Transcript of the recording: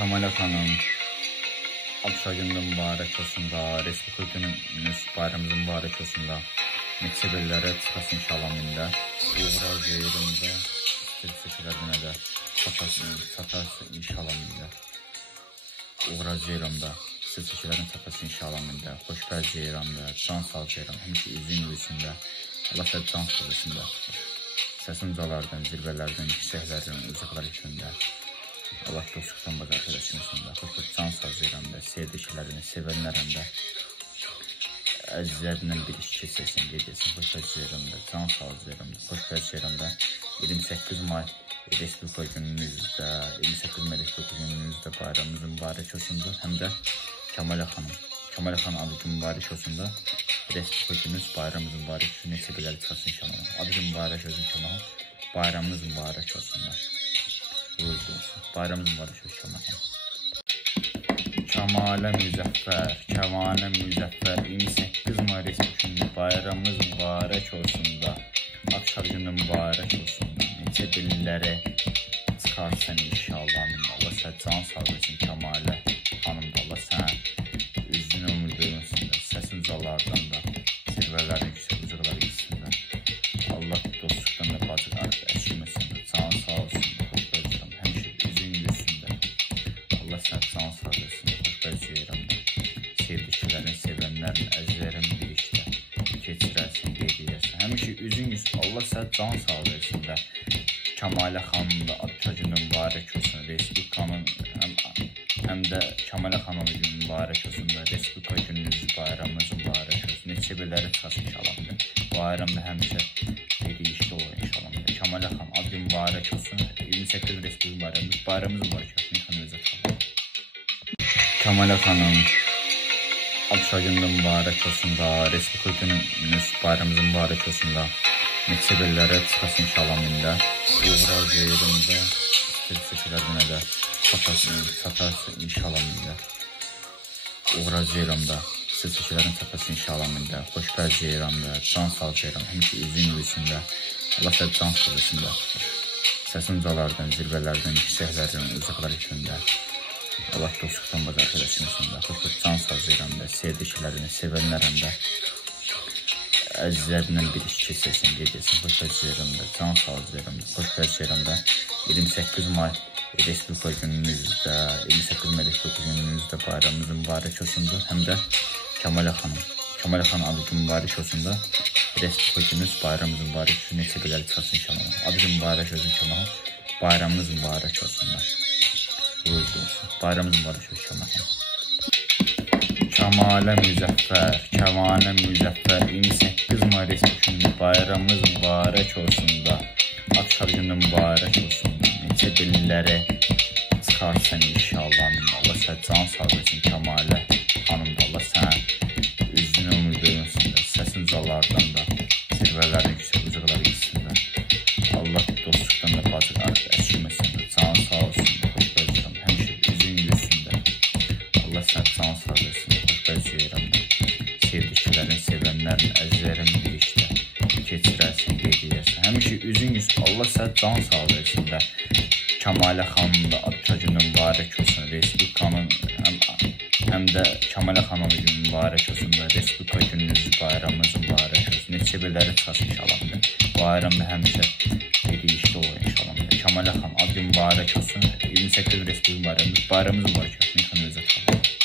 Kemal Akan'ın Abşagında mübarək olsun da, Respublika günümüz bayramımız mübarək olsun da, neçə bellərə çıxasın inşallah mində, uğra yerimdə, seçilərdə də çatasın inşallah mində, uğra yerimdə, seçilərin çatasın inşallah mində, xoşbəz yerimdə, can sağ yerim, həmişə üzün yüzündə, Allah da can sağlısında, səsin ucalardan, zirvələrdən, yüksəklərdən, uzaqlar içində, Allah dostluqdan bak arkadaşımızın xoşbəz can sağ yerimdə, sevdiklərini, sevənlərində, əzizlərindən bir iş keçirsin, gedəsin, xoşbəz yerimdə, can sağ yerimdə, xoşbəz yerimdə, 28 may Respublika günümüzdə, 28 may Respublika günümüzdə bayramımız mübarək olsundur, həm də Kemal Akan adı gün mübarək olsundur, Respublika günümüz bayramımız mübarək olsun, neçə beləli çıxasın inşallah, adı gün mübarək olsun Kemal, bayramımız mübarək olsunlar, uğurlu olsun, bayramımız mübarək olsun Kemal Akan. Kəmalə müzəffər, 28 may Respublika bayramımız mübarək olsun da, Akşar günü mübarək olsun da, neçə dillərə çıxarsan inşallah, Allah sən can sağ versin Kəmalə xanım da, Allah sən üzünü ömür döyməsin də, səsin ucalardan da, zirvələrin yüksək ucaqları gitsin də, Allah dostluqdan da bacıq əşilməsin də, can sağ olsun da, xoşbəzdirəm, həmişə üzün gülsün də, Allah sən can sağ versin də, xoşbəzdirəm də, sevdiklərin, sevənlərin, əzizlərin bir işdə keçirərsin, qeydiyərsin, həmişə üzün gülsün, Allah sən can sağ versin də, Kəmalə xanım da adca günü mübarək olsun, Respublikanın həm də Kemal Akanın günü mübarək olsun da, Respublika günümüz bayramımız mübarək olsun, neçə beləri çıxasın inşallah, bayramda həmişə dediyi işdə olur inşallah, Kemal Akan adı mübarək olsun, 28 Respublika bayramımız mübarək olsun, yıxınızı çıxalım. Kemal Akanın Abşagında mübarək olsun da, Respublika günümüz bayramımız mübarək olsun da, neçə bellərə çıxasın inşallah mində, uğra yerimdə, seçilərdə də çatasın inşallah mində, uğra yerimdə, seçilərin çatasın inşallah mində, xoşbəz yerimdə, can sağ yerim, həmişə üzün yüzündə, Allah sən can sağlısında, səsin ucalardan, zirvələrdən, yüksəklərdən, uzaqlar içində, Allah dostluqdan bak arkadaşımızın da, xoşbəz can sağ yerimdə, sevdiklərini, sevənlərində, əzizlərindən bir iş keçirsin, gedəsin, xoşbəz yerimdə, can sağ yerimdə, xoşbəz yerimdə, 28 may Respublika günümüzdə, 28 may Respublika günümüzdə bayramımız mübarək olsundur, həm də Kemal Akan adı gün mübarək olsundur, Respublika günümüz bayramımız mübarək olsun, neçə beləli çıxasın inşallah, adı gün mübarək olsun Kemal, bayramımız mübarək olsunlar, uğurlu olsun, bayramımız mübarək olsun Kemal Akan. Kəmalə müzəffər, 28 may Respublika bayramımız mübarək olsun da, Akşar günü mübarək olsun da, neçə dillərə çıxarsan inşallah, Allah sən can sağ versin Kəmalə xanım da, Allah sən üzünü ömür döyməsin də, səsin ucalardan da, zirvələrin yüksək ucaqları gitsin də, Allah dostluqdan da bacıq əşilməsin də, can sağ olsun da, xoşbəzdirəm, həmişə üzün gülsün də, Allah sən can sağ versin də, xoşbəz yerim də, sevdiklərin, sevənlərin, əzizlərin bir işdə keçirərsin, qeydiyərsin, həmişə üzün gülsün, Allah sən can sağ versin də, Kəmalə xanım da adca günü mübarək olsun, Respublikanın həm də Kemal Akanın günü mübarək olsun da, Respublika günümüz bayramımız mübarək olsun, neçə beləri çıxasın inşallah, bayramda həmişə dediyi işdə olur inşallah, Kemal Akan adı mübarək olsun, 28 Respublika bayramımız mübarək olsun, yıxınızı çıxalım.